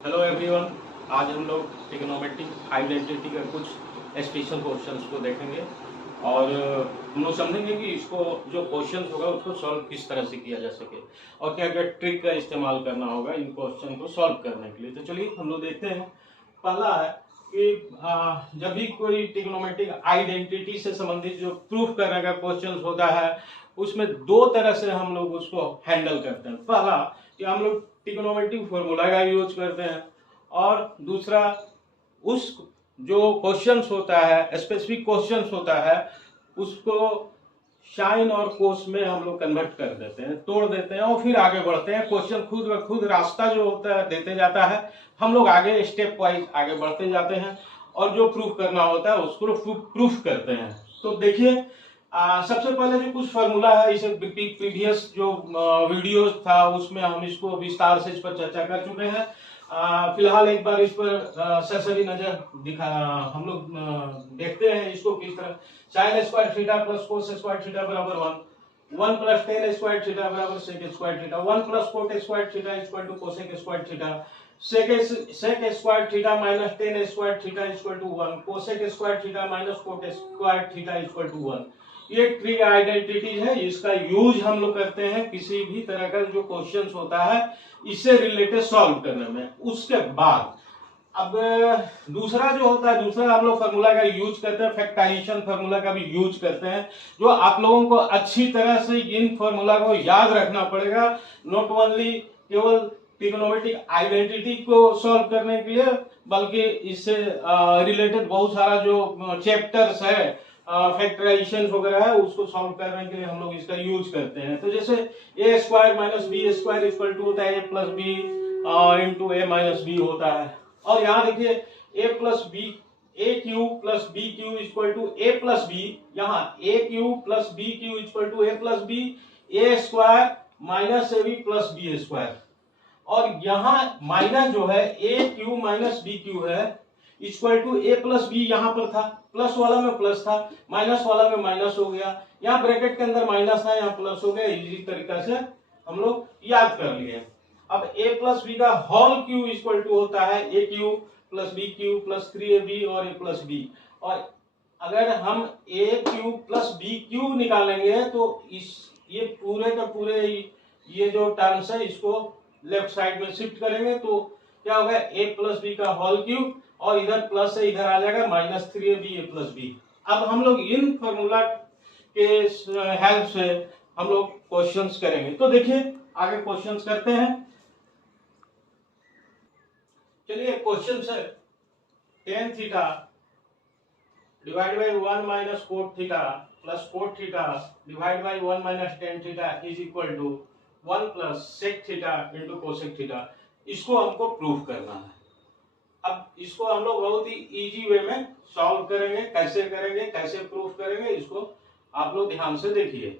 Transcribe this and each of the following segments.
Hello everyone. आज हम लोग ट्रिग्नोमेट्रिक आइडेंटिटी का कुछ स्पेशल क्वेश्चंस को देखेंगे और हम लोग समझेंगे कि इसको जो क्वेश्चंस होगा उसको सॉल्व किस तरह से किया जा सके और क्या क्या ट्रिक का इस्तेमाल करना होगा इन क्वेश्चन को सॉल्व करने के लिए। तो चलिए हम लोग देखते हैं। पहला है कि जब भी कोई ट्रिग्नोमेट्रिक आइडेंटिटी से संबंधित जो प्रूफ करने का क्वेश्चन होता है उसमें दो तरह से हम लोग उसको हैंडल करते हैं। पहला कि हम लोग ट्रिग्नोमेट्रिक फॉर्मूला का यूज करते हैं और दूसरा उस जो क्वेश्चंस होता है स्पेसिफिक क्वेश्चंस होता है उसको साइन और कोस में हम लोग कन्वर्ट कर देते हैं, तोड़ देते हैं और फिर आगे बढ़ते हैं। क्वेश्चन खुद ब खुद रास्ता जो होता है देते जाता है, हम लोग आगे स्टेप वाइज आगे बढ़ते जाते हैं और जो प्रूफ करना होता है उसको प्रूफ करते हैं। तो देखिए सबसे पहले जो कुछ फार्मूला है, इसे प्रीवियस जो वीडियोस था उसमें हम इसको विस्तार से इस पर चर्चा कर चुके हैं। फिलहाल एक बार इस पर सरसरी नजर दिखा हम लोग देखते हैं इसको किस तरह। Sine square theta plus cos square theta बराबर 1 प्लस टेन स्क्वायर थीटा बराबर sec square theta 1 plus cot square theta equal to cosec square theta sec square theta minus tan square theta equal to 1 cosec square theta minus cot square theta equal to 1। ये trick identities है, इसका use हम लोग करते हैं किसी भी तरह का जो क्वेश्चन होता है इससे रिलेटेड सॉल्व करने में। उसके बाद अब दूसरा जो होता है, दूसरा हम लोग फार्मूला का यूज करते हैं, फैक्टराइजेशन फार्मूला का भी यूज करते हैं, जो आप लोगों को अच्छी तरह से इन फार्मूला को याद रखना पड़ेगा। नॉट ओनली केवल ट्रिग्नोमेट्रिक आइडेंटिटी को सॉल्व करने के लिए बल्कि इससे रिलेटेड बहुत सारा जो चैप्टर्स है फैक्टराइजेशन वगैरह है उसको सॉल्व करने के लिए हम लोग इसका यूज करते हैं। तो जैसे a square minus B square equal to होता है a plus b into a minus b होता है। और यहाँ देखिए a plus b a cube plus b cube equal to a plus b, यहाँ a cube plus b cube equal to a plus b a square minus a b plus b square. और यहाँ minus जो है a cube minus b cube है equal to a plus b, यहाँ पर था plus वाला में प्लस था, माइनस वाला में माइनस हो गया, यहाँ ब्रैकेट के अंदर माइनस था यहाँ प्लस हो गया। इसी तरीका से हम लोग याद कर लिए। अब a प्लस बी का होल क्यू इक्वल टू होता है a cube plus b cube plus 3ab और a प्लस बी। और अगर हम a cube plus b cube निकालेंगे तो इस ये पूरे का पूरे ये जो टर्म्स है इसको लेफ्ट साइड में शिफ्ट करेंगे तो क्या होगा a प्लस बी का होल क्यूब और इधर प्लस से इधर आ जाएगा minus 3ab a plus B. अब हम लोग इन फॉर्मूला के हेल्प से हम लोग क्वेश्चंस करेंगे। तो देखिए आगे क्वेश्चंस करते हैं। चलिए क्वेश्चन है tan theta divide by 1 minus cot theta plus cot theta divide by 1 minus tan theta is equal to 1 plus sec theta into cosec theta. इसको हमको प्रूफ करना है। अब इसको हम लोग बहुत ही इजी वे में सॉल्व करेंगे। कैसे करेंगे, कैसे प्रूफ करेंगे, इसको आप लोग ध्यान से देखिए।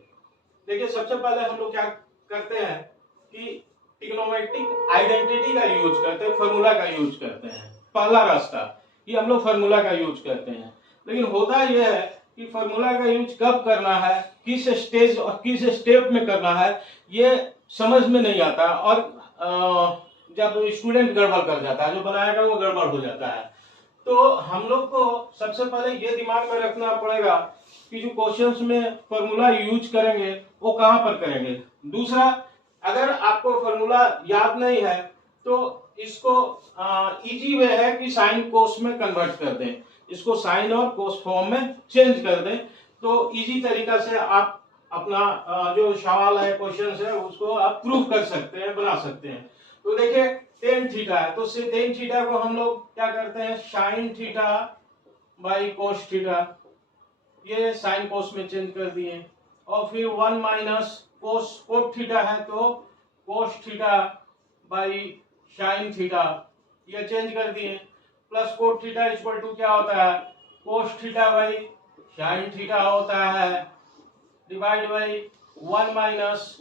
देखिए सबसे पहले हम लोग क्या करते हैं कि ट्रिग्नोमेट्रिक आइडेंटिटी का यूज करते हैं, फार्मूला का यूज करते हैं। पहला रास्ता कि हम लोग फार्मूला का यूज करते हैं, लेकिन होता यह है कि फार्मूला का यूज कब करना है, किस स्टेज और किस स्टेप में करना है, ये समझ में नहीं आता और जब स्टूडेंट गड़बड़ कर जाता है, जो बनाएगा वो गड़बड़ हो जाता है। तो हम लोग को सबसे पहले ये दिमाग में रखना पड़ेगा कि जो क्वेश्चंस में फार्मूला यूज करेंगे वो कहां पर करेंगे। दूसरा, अगर आपको फार्मूला याद नहीं है तो इसको इजी वे है कि साइन कोस में कन्वर्ट कर दें, इसको साइन और कोस फॉर्म में चेंज कर दें तो इजी तरीका से आप अपना जो सवाल है क्वेश्चन है उसको आप प्रूफ कर सकते हैं, बना सकते हैं। तो देखिए टेन थीटा है तो टेन थीटा को हम लोग क्या करते हैं sign theta by cos theta, ये साइन कोस में चेंज कर दिए। और फिर 1 माइनस कोस कोट थीटा है तो cos theta by sine theta, ये चेंज कर दिए। Plus cot theta equal to क्या होता है cos theta by sine theta होता है डिवाइड बाई 1 माइनस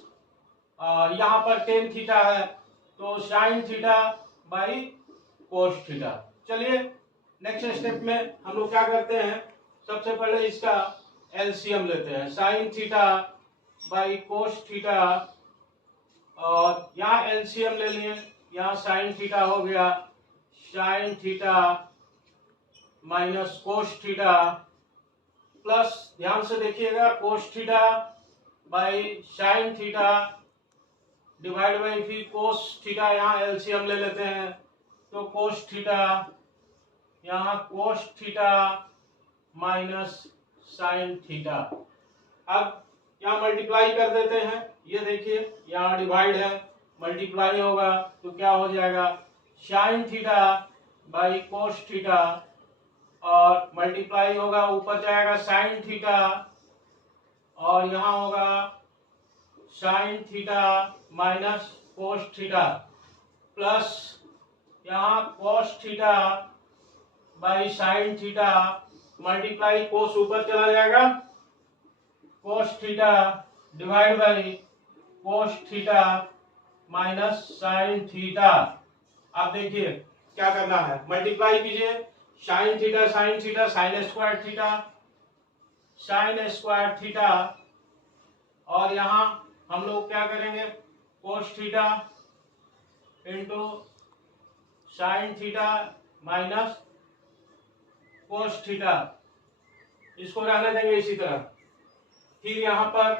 यहाँ पर टेन थीटा है तो sign theta by cos theta. चलिए नेक्स्ट स्टेप में हम लोग क्या करते हैं, सबसे पहले इसका एलसीएम लेते हैं। Sign theta by cos theta और यहाँ एलसीएम ले लिए यहाँ साइन थीटा हो गया, sign theta minus cos theta plus, ध्यान से देखिएगा, कोस theta by sine theta divide by फिर कोस थीटा, यहाँ एलसीएम ले लेते हैं तो कोस थीटा, यहाँ cos theta minus sine theta. अब यहाँ मल्टीप्लाई कर देते हैं, ये देखिए यहाँ डिवाइड है, मल्टीप्लाई होगा तो क्या हो जाएगा, sine theta by cos theta और मल्टीप्लाई होगा, ऊपर जाएगा साइन थीटा और यहाँ होगा sine theta minus cos theta plus यहाँ cos theta by sine theta, multiply cos ऊपर चला जाएगा, cos theta divide by cos theta minus sine theta. आप देखिए क्या करना है, मल्टीप्लाई कीजिए, sine theta sine theta sine square theta, sine square theta और यहाँ हम लोग क्या करेंगे, cos theta into sine theta minus cos theta, इसको रहने देंगे इसी तरह। फिर यहाँ पर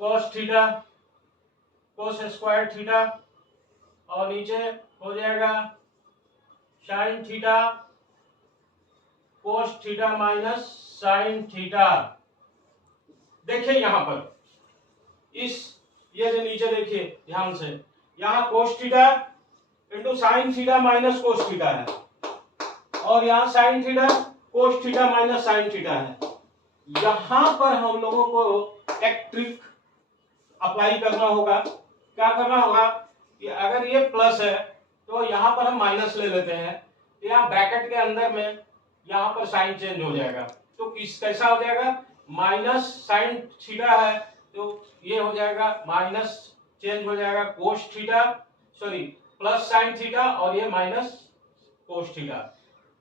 cos theta cos square theta और नीचे हो जाएगा sine theta cos theta minus sine theta. देखिए यहाँ पर इस ये जो नीचे देखिए ध्यान से, यहाँ cos theta into sine theta minus cos theta है और यहाँ sign theta cos theta minus sine theta है। यहाँ पर हम लोगों को एक ट्रिक अप्लाई करना होगा। क्या करना होगा कि अगर ये प्लस है तो यहाँ पर हम माइनस ले लेते हैं, तो यहाँ ब्रैकेट के अंदर में यहाँ पर साइन चेंज हो जाएगा, तो किस कैसा हो जाएगा, माइनस साइन थीटा है तो ये हो जाएगा माइनस चेंज हो जाएगा cos theta, sorry plus sine theta और ये माइनस कोस थीटा,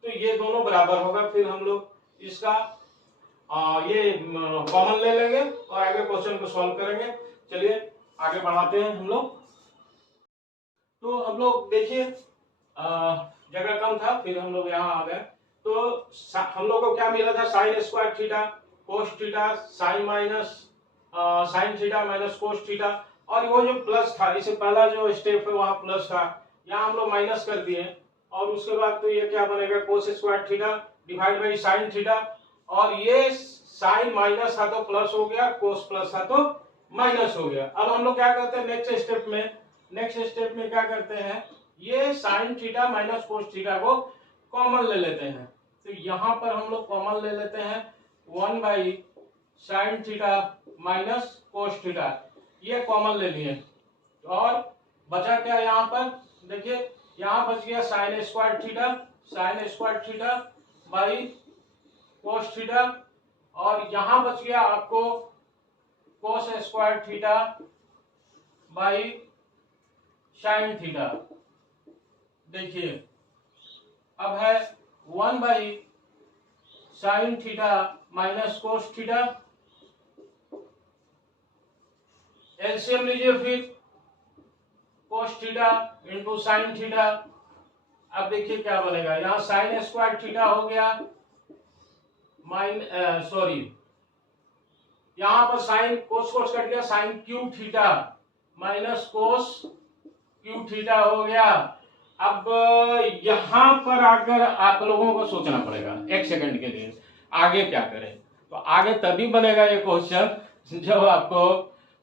तो ये दोनों बराबर होगा। फिर हम लोग इसका ये कॉमन ले लेंगे और आगे क्वेश्चन को सॉल्व करेंगे। चलिए आगे बढ़ाते हैं हम लोग। तो हम लोग देखिए जगह कम था, फिर हम लोग यहाँ आ गए, तो हम लोग को क्या मिला था, sign square theta cos theta sine minus sine theta minus cos theta, और वो जो प्लस था, इससे पहला जो स्टेप है वहां प्लस था, यहाँ हम लोग माइनस कर दिए और उसके बाद तो ये क्या बनेगा, कोस square theta divide by sine theta, और ये साइन माइनस था तो प्लस हो गया, कोस प्लस था तो माइनस हो गया। अब हम लोग क्या करते हैं नेक्स्ट स्टेप में क्या करते हैं, ये sign theta minus cos theta को कॉमन ले लेते हैं, तो यहाँ पर हम लोग कॉमन ले लेते हैं 1 by sine theta minus cos theta, ये कॉमन ले लिए और बचा क्या यहाँ पर, देखिए यहाँ बच गया sign square theta by cos theta और यहाँ बच गया आपको कोस square theta by sine theta. देखिए अब है 1 by sine theta minus cos theta, LCM लीजिए, फिर कोस थीटा इंटू साइन थीटा। अब देखिए क्या बनेगा, यहाँ साइन स्क्वायर थीटा हो गया यहाँ पर साइन कोस कट गया, sign cube theta minus cos cube theta हो गया। अब यहाँ पर आकर आप लोगों को सोचना पड़ेगा एक सेकंड के लिए आगे क्या करें, तो आगे तभी बनेगा ये क्वेश्चन जब आपको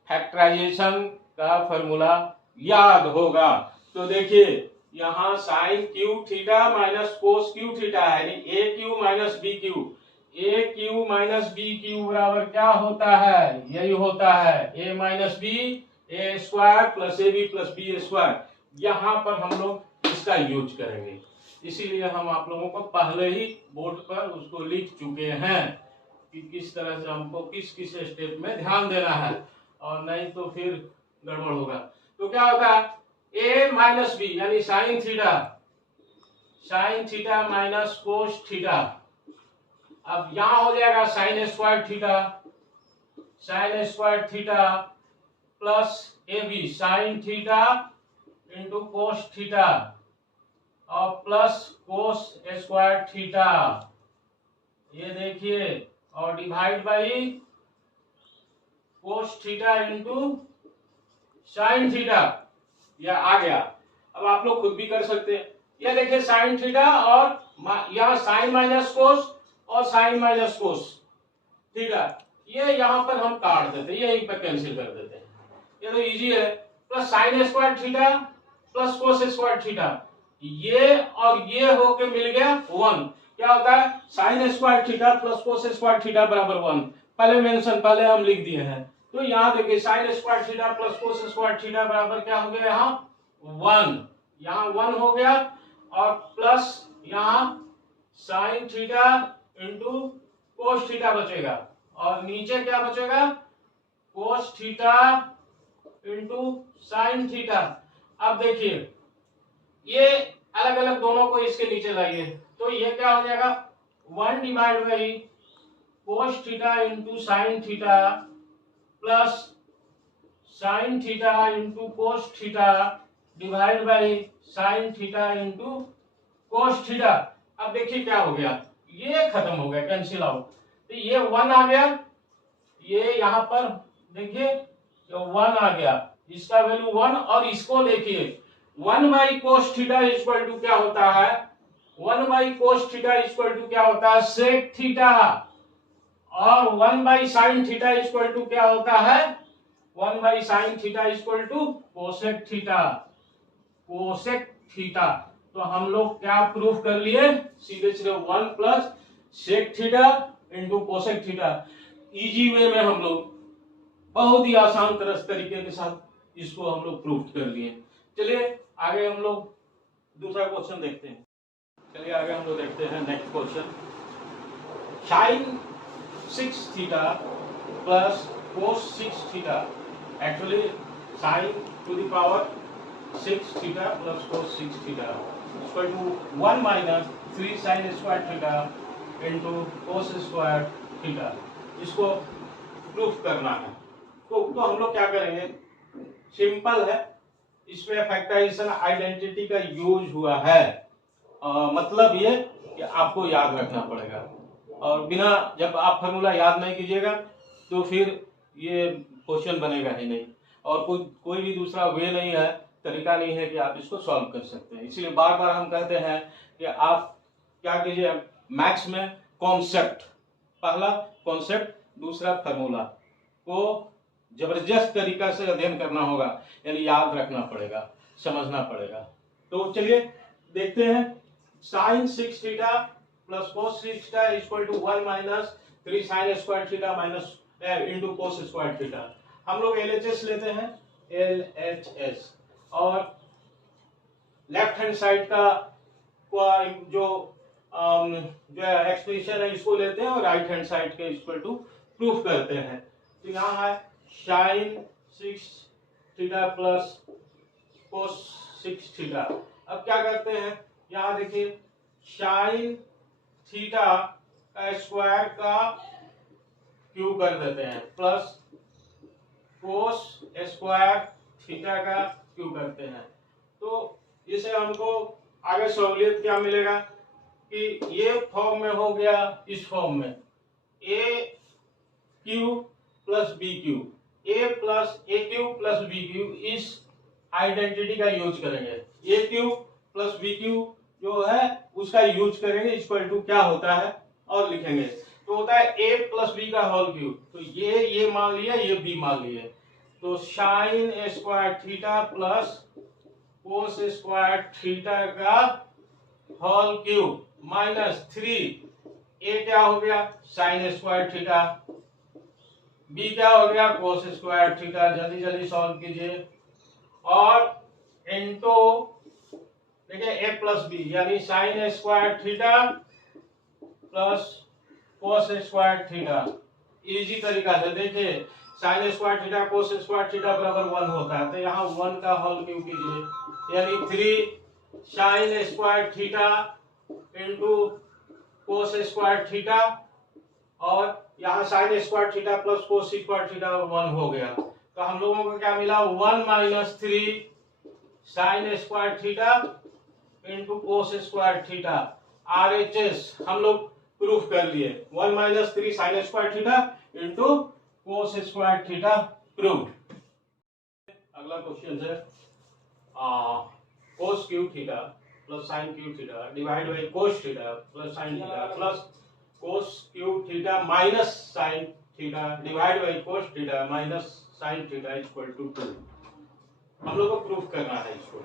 फैक्टराइजेशन का फॉर्मूला याद होगा। तो देखिए यहाँ sine cube theta minus cos cube theta है, a cube minus b cube, a cube minus b cube बराबर क्या होता है, यही होता है ए minus b a square plus A b plus b square. यहाँ पर हम लोग इसका यूज करेंगे, इसीलिए हम आप लोगों को पहले ही बोर्ड पर उसको लिख चुके हैं कि किस तरह से हमको किस किस स्टेप में ध्यान देना है, और नहीं तो फिर गड़बड़ होगा। तो क्या होता है, ए माइनस बी यानी sine theta minus cos theta. अब यहां हो जाएगा साइन स्क्वायर थीटा प्लस ए B sine theta into cos theta और प्लस कोस स्क्वायर थीटा, ये देखिए, और divide by cos theta into sine theta, यह आ गया। अब आप लोग खुद भी कर सकते हैं। ये देखिए साइन थीटा और यहाँ साइन माइनस कोस और साइन माइनस कोस थीटा, ये यहाँ पर हम काट देते हैं, ये यहीं पर कैंसिल कर देते हैं, ये तो इजी है। Plus sine square theta plus cos square theta, ये और ये होके मिल गया 1। क्या होता है sign square theta plus cos square theta बराबर 1। पहले हम लिख दिए हैं। तो यहाँ देखिए sign square theta plus cos square theta बराबर क्या हो गया, यहाँ 1, यहाँ 1 हो गया, और प्लस यहाँ sign theta into cos theta बचेगा, और नीचे क्या बचेगा कोस थीटा इंटू साइन थीटा। अब देखिए ये अलग अलग दोनों को इसके नीचे लाइए, तो ये क्या हो जाएगा 1 divide by cos theta into sine theta plus sine theta into cos theta divide by sine theta into cos theta. अब देखिए क्या हो गया, ये खत्म हो गया, कैंसिल आउट, तो ये 1 आ गया, ये यहाँ पर देखिए 1 आ गया, इसका वैल्यू 1, और इसको देखिए 1 by cos theta equal to क्या होता है, 1 by cos theta equal to क्या होता है सेक थीटा, और 1 by sine theta equal to क्या होता है 1 by sine theta equal to cosec theta, cosec theta. तो हम लोग क्या प्रूफ कर लिए, सीधे सीधे 1 plus sec theta into cosec theta. Easy way में हम लोग बहुत ही आसान तरीके के साथ इसको हम लोग प्रूफ कर लिए। चलिए आगे हम लोग दूसरा क्वेश्चन देखते हैं। चलिए आगे हम लोग देखते हैं next question. Sine 6 theta plus cos 6 theta, actually sine to the power 6 theta plus cos 6 theta equal to 1 minus 3 sine square theta into cos square theta. इसको प्रूफ करना है, तो हम लोग क्या करेंगे, सिंपल है, इसमें फैक्टराइजेशन आइडेंटिटी का यूज हुआ है। मतलब ये कि आपको याद रखना पड़ेगा, और बिना जब आप फार्मूला याद नहीं कीजिएगा तो फिर ये क्वेश्चन बनेगा ही नहीं, और कोई भी दूसरा वे नहीं है, तरीका नहीं है कि आप इसको सॉल्व कर सकते हैं। इसलिए बार बार हम कहते हैं कि आप क्या कीजिए, मैथ्स में कॉन्सेप्ट, पहला कॉन्सेप्ट, दूसरा फार्मूला को जबरदस्त तरीका से अध्ययन करना होगा, यानी याद रखना पड़ेगा, समझना पड़ेगा। तो चलिए देखते हैं, sine 6 theta plus cos 6 theta equal to 1 minus 3 sine square theta minus into cos square theta. हम लोग LHS लेते हैं, LHS, और लेफ्ट हैंड साइड का जो एक्सप्रेशन है इसको लेते हैं, और राइट हैंड साइड के इक्वल टू प्रूफ करते हैं। तो यहाँ है sine 6 theta plus cos 6 theta. अब क्या करते हैं, यहाँ देखिए साइन थीटा का स्क्वायर का क्यूब कर देते हैं प्लस कोस स्क्वायर थीटा का क्यूब करते हैं। तो इसे हमको आगे सहूलियत क्या मिलेगा कि ये फॉर्म में हो गया, इस फॉर्म में ए cube plus b cube, a cube plus b Q, इस आइडेंटिटी का यूज करेंगे। A cube plus b Q जो है उसका यूज करेंगे, इक्वल टू क्या होता है और लिखेंगे, तो होता है ए प्लस बी का होल क्यूब। तो ये मान लिया, ये बी मान लिया, तो sign square theta plus cos square theta का होल क्यूब माइनस 3, ए क्या हो गया साइन स्क्वायर थीटा, बी क्या हो गया कोस स्क्वायर थीटा, जल्दी जल्दी सॉल्व कीजिए, और इनटू देखिए ए प्लस बी यानी sign square theta plus cos square theta. Easy तरीका से देखिए, sign square theta cos square theta बराबर 1 होता है, तो यहाँ 1 का होल क्यूब कीजिए, यानी 3 sine square theta into cos square theta, और यहाँ sign square theta plus cos square theta 1 हो गया। तो तो हम लोगों को क्या मिला 1 minus 3 sine square theta into cos square theta RHS हम लोग प्रूफ कर लिए 1 minus 3 sine square theta into cos square theta proved. अगला क्वेश्चन है cos cube theta plus sine cube theta divide by cos theta plus sine theta plus cos cube theta minus sine theta divide by cos theta minus sine theta equal to 2। हम लोग को proof करना है इसको।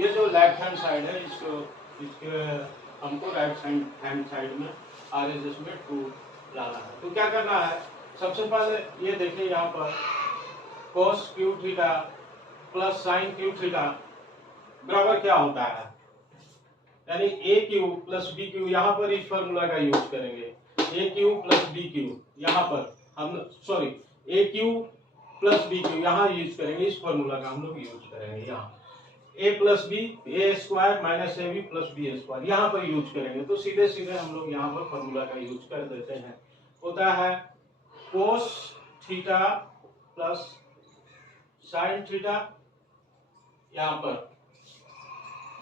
ये जो left hand side है इसको इसके हमको राइट हैंड साइड में RHS में 2 लाना है। तो क्या करना है, सबसे पहले ये देखिए यहाँ पर cos cube theta plus sine cube theta बराबर क्या होता है, यानी a cube plus b cube. यहाँ पर इस फॉर्मूला का यूज करेंगे a cube plus b cube, यहाँ पर हम sorry a cube plus b cube यहाँ यूज करेंगे, इस फॉर्मूला का हम लोग यूज करेंगे। यहाँ a plus b a square minus a b plus b square यहाँ पर यूज करेंगे। तो सीधे सीधे हम लोग यहाँ पर फॉर्मूला का यूज कर देते हैं। होता है cos theta plus sine theta, यहाँ पर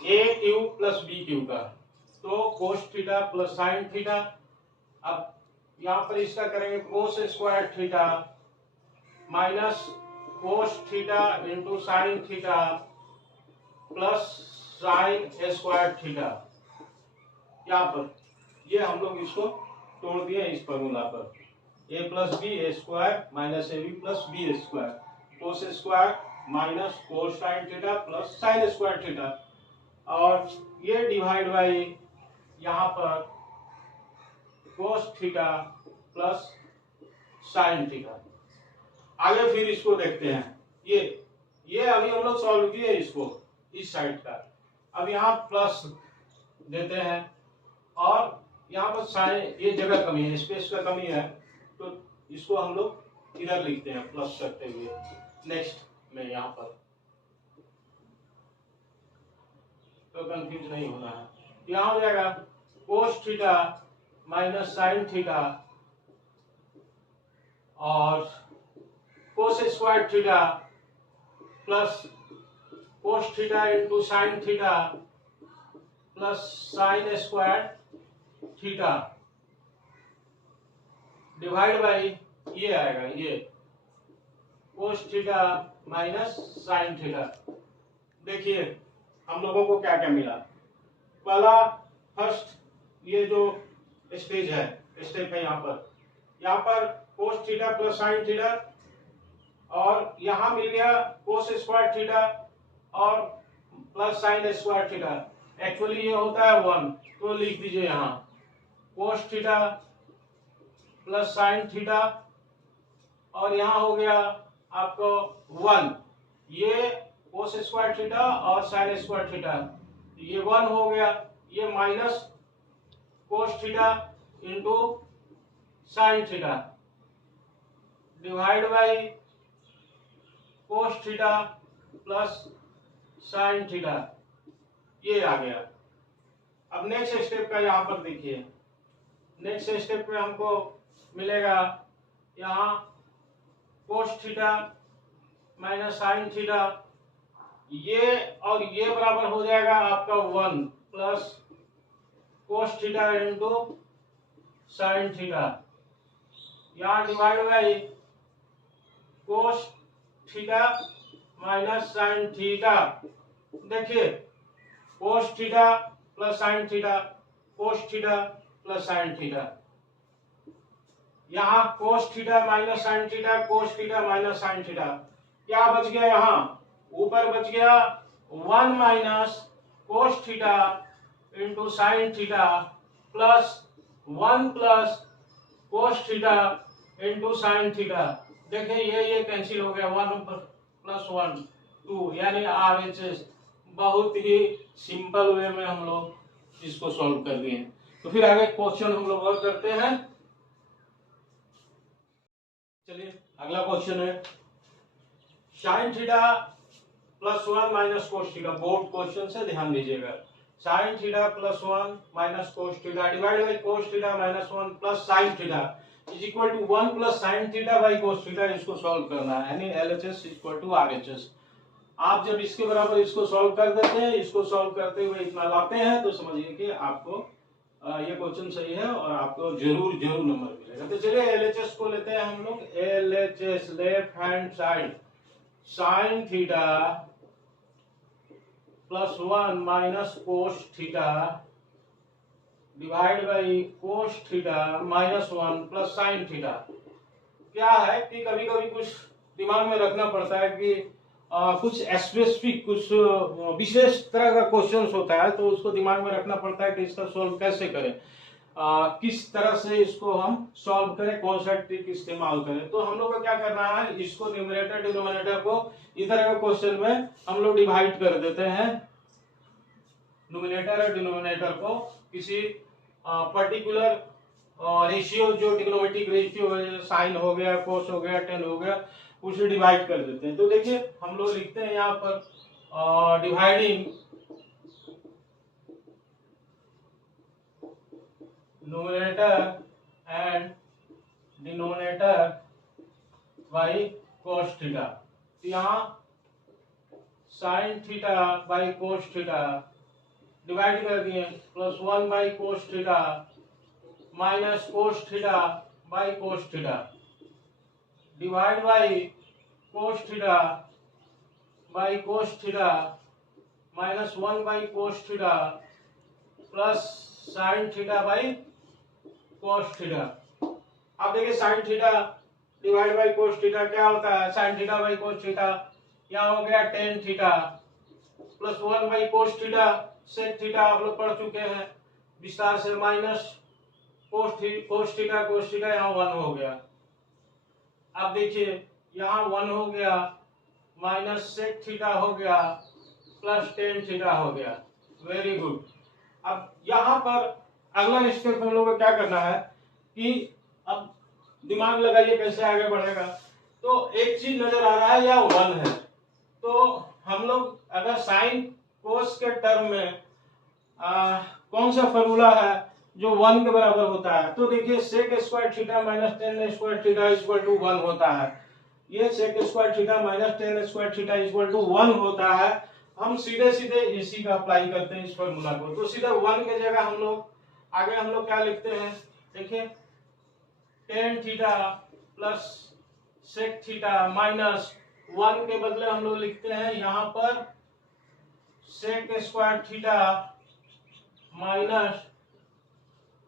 ए क्यू प्लस बी क्यू का, तो cos theta plus sine theta. अब यहाँ पर इसका करेंगे कोस square theta minus cos theta into sine theta plus sine square theta. यहाँ पर ये हम लोग इसको तोड़ दिए इस फॉर्मूला पर, a plus b a square minus a b plus b square cos square minus cos sine theta plus sine square theta, और ये डिवाइड बाई यहाँ पर cos theta plus sine theta. आगे फिर इसको देखते हैं। ये अभी हम लोग सॉल्व किए इसको इस साइड का। अब यहाँ प्लस देते हैं और यहाँ पर साइन, ये जगह कमी है, स्पेस का कमी है, तो इसको हम लोग इधर लिखते हैं प्लस करते हुए नेक्स्ट में यहाँ पर, तो कंफ्यूज नहीं होना है। यहाँ हो जाएगा cos theta minus sine theta और cos square theta plus cos theta into sine theta plus sine square theta divide by ये आएगा ये cos theta minus sine theta. देखिए हम लोगों को क्या क्या मिला। पहला फर्स्ट ये जो स्टेज है, स्टेप है यहाँ पर cos theta plus sine theta, और यहाँ मिल गया कोस स्क्वायर थीटा और plus sine square theta. Actually ये होता है 1, तो लिख दीजिए यहाँ cos theta plus sine theta, और यहाँ हो गया आपको 1, ये कोस स्क्वायर थीटा और साइन स्क्वायर थीटा, ये 1 हो गया, ये minus cos theta into sine theta divide by cos theta plus sine theta, ये आ गया। अब नेक्स्ट स्टेप का यहाँ पर देखिए, नेक्स्ट स्टेप में हमको मिलेगा यहाँ cos theta minus sine theta, ये और ये बराबर हो जाएगा आपका 1 plus cos theta into sine theta, यहाँ divide by cos theta minus sine theta. देखिए cos theta plus sine theta, cos theta plus sine theta, यहाँ cos theta minus sine theta, cos theta minus sine theta, क्या बच गया, यहाँ ऊपर बच गया 1 minus cos theta into sine theta plus 1 plus cos theta into sine theta. देखिए ये कैंसिल हो गया, 1 प्लस 1 2, यानी RHS। बहुत ही सिंपल वे में हम लोग इसको सॉल्व कर दिए। तो फिर आगे क्वेश्चन हम लोग और करते हैं। चलिए अगला क्वेश्चन है sine theta plus 1 minus cos theta. Board question से ध्यान दीजिएगा। Sine theta plus 1 minus cos theta divide by cos theta minus 1 plus sine theta. Is equal to 1 plus sine theta by cos theta, इसको solve करना है, यानी LHS equal to RHS। आप जब इसके बराबर इसको सॉल्व कर देते हैं, इसको सॉल्व करते हुए इतना लाते हैं, तो समझिए कि आपको ये क्वेश्चन सही है और आपको जरूर जरूर नंबर मिलेगा। तो चलिए LHS को लेते हैं हम लोग। LHS left hand side sign theta plus 1 minus cos theta divide by cos theta minus 1 plus sine theta. क्या है कि कभी कभी कुछ दिमाग में रखना पड़ता है कि कुछ स्पेसिफिक, कुछ विशेष तरह का क्वेश्चन होता है, तो उसको दिमाग में रखना पड़ता है कि इसका सॉल्व कैसे करें, किस तरह से इसको हम सॉल्व करें, कौन सा ट्रिक इस्तेमाल करें। तो हम लोग को क्या करना है, इसको न्यूमरेटर डिनोमिनेटर को इस तरह के क्वेश्चन में हम लोग डिवाइड कर देते हैं। न्यूमरेटर और डिनोमिनेटर को किसी पर्टिकुलर रेशियो, जो ट्रिग्नोमेट्रिक रेशियो है, साइन हो गया, कोस हो गया, टेन हो गया, उसे डिवाइड कर देते हैं। तो देखिए हम लोग लिखते हैं यहाँ पर dividing numerator and denominator by cos theta. तो यहाँ sign theta by cos theta divide कर दिए, plus 1 by cos theta minus cos theta by cos theta divide by cos theta by cos theta minus 1 by cos theta plus sine theta by cos theta. अब देखिए sine theta divide by cos theta क्या होता है, sine theta by cos theta, यहाँ हो गया ten theta plus 1 by cos theta, sec theta आप लोग पढ़ चुके हैं विस्तार से, माइनस कोस थीटा यहाँ 1 हो गया। अब देखिए यहाँ 1 हो गया, माइनस सेक थीटा हो गया, प्लस टेन थीटा हो गया। Very good. अब यहाँ पर अगला स्टेप हम लोग को क्या करना है कि अब दिमाग लगाइए कैसे आगे बढ़ेगा। तो एक चीज नजर आ रहा है, या 1 है, तो हम लोग अगर साइन कोस के टर्म में कौन सा फॉर्मूला है जो 1 के बराबर होता है, तो देखिए sec square theta minus tan square theta equal to 1 होता है। ये sec square theta minus tan square theta equal to 1 होता है। हम सीधे सीधे इसी का अप्लाई करते हैं इस फॉर्मूला को। तो सीधे 1 के जगह हम लोग आगे हम लोग क्या लिखते हैं, देखिए tan theta plus sec theta minus 1 के बदले हम लोग लिखते हैं यहाँ पर sec square theta minus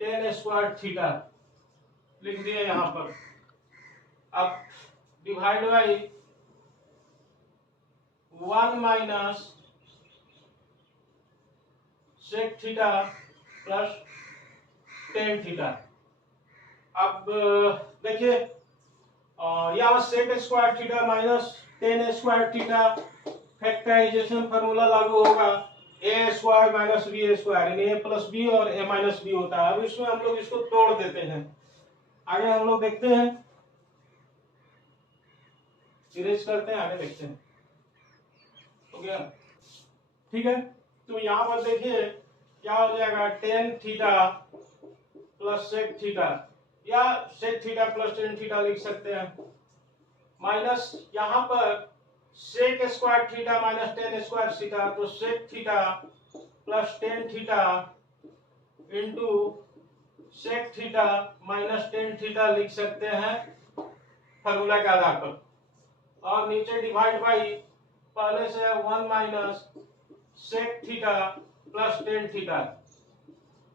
tan square theta लिख दिया यहाँ पर। अब divide by 1 minus sec theta plus tan theta. अब देखिए यहाँ sec square theta minus tan square theta factorization formula लागू होगा, A square minus B square, यानी ए प्लस बी और ए माइनस बी होता है। अब इसमें हम लोग इसको तोड़ देते हैं, आगे हम लोग देखते हैं, इरेज करते हैं, आगे देखते हैं। हो गया, ठीक है। तो यहाँ पर देखिए क्या हो जाएगा, tan theta plus sec theta, या sec theta plus tan theta लिख सकते हैं, माइनस यहाँ पर sec square theta minus tan square theta, तो sec theta plus tan theta into sec theta minus tan theta लिख सकते हैं फॉर्मूला के आधार पर। और नीचे डिवाइड बाई पहले से 1 minus sec theta plus tan theta.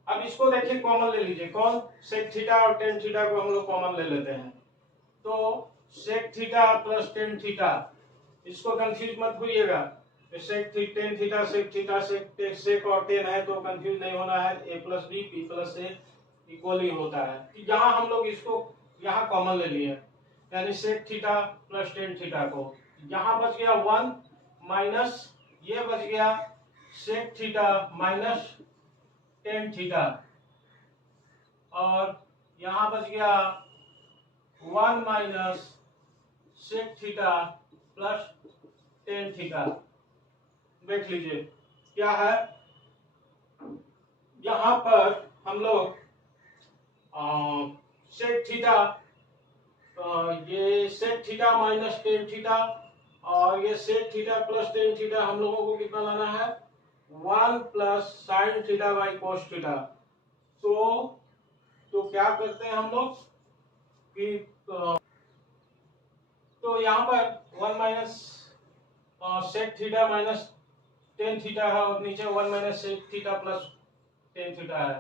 अब इसको देखिए कॉमन ले लीजिए, कौन, सेक थीटा और टेन थीटा को हम लोग कॉमन ले लेते हैं। तो sec theta plus tan theta, इसको कंफ्यूज मत होइएगा, sec tan theta sec theta sec और टेन है तो कंफ्यूज नहीं होना है, a plus b b plus a equal ही होता है। यहाँ हम लोग इसको यहाँ कॉमन ले लिए, यानी sec theta plus tan theta को, यहाँ बच गया 1 माइनस ये बच गया sec theta minus tan theta, और यहाँ बच गया 1 minus sec theta plus tan theta. देख लीजिए क्या है, यहाँ पर हम लोग सेक थीटा, ये sec theta minus tan theta, और ये sec theta plus tan theta हम लोगों को कितना लाना है, 1 plus sine theta by cos theta. तो क्या करते हैं हम लोग कि तो यहाँ पर 1 minus sec theta minus tan theta है और नीचे 1 minus sec theta plus tan theta है।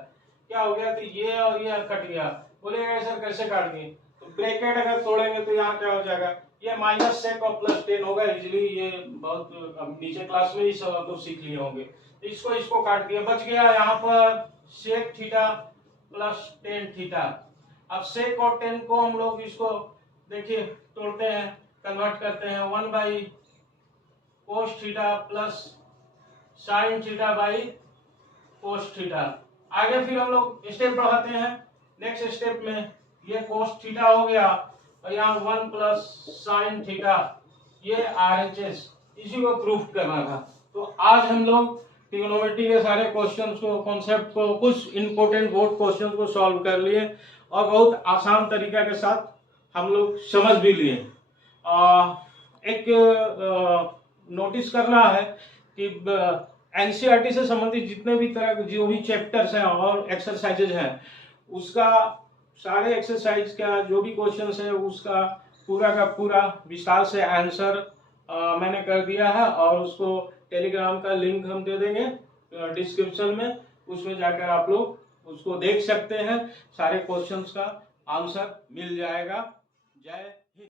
क्या हो गया, तो ये और ये कट गया। बोलेगा सर कैसे काट दिए, तो ब्रैकेट अगर तोड़ेंगे तो यहाँ क्या हो जाएगा, ये माइनस सेक और प्लस टेन होगा इजिली। ये बहुत अब नीचे क्लास में ही सब आप लोग सीख लिए होंगे। इसको काट दिया, बच गया यहाँ पर sec theta plus tan theta. अब सेक और टेन को हम लोग इसको देखिए तोड़ते हैं, कन्वर्ट करते हैं, 1 by cos theta plus sine theta by cos theta. आगे फिर हम लोग स्टेप बढ़ाते हैं। नेक्स्ट स्टेप में ये कोस थीटा हो गया और यहाँ 1 प्लस साइन थीटा, ये RHS, इसी को प्रूफ करना था। तो आज हम लोग ट्रिग्नोमेट्री के सारे क्वेश्चंस को, कॉन्सेप्ट को, कुछ इंपॉर्टेंट बोर्ड क्वेश्चन को सॉल्व कर लिए और बहुत आसान तरीका के साथ हम लोग समझ भी लिए। एक नोटिस करना है कि एनसीईआरटी से संबंधित जितने भी तरह के जो भी चैप्टर्स हैं और एक्सरसाइजेज हैं, उसका सारे एक्सरसाइज का जो भी क्वेश्चंस है उसका पूरा का पूरा विस्तार से आंसर मैंने कर दिया है, और उसको टेलीग्राम का लिंक हम दे देंगे डिस्क्रिप्शन में। उसमें जाकर आप लोग उसको देख सकते हैं, सारे क्वेश्चंस का आंसर मिल जाएगा। जय हिंद।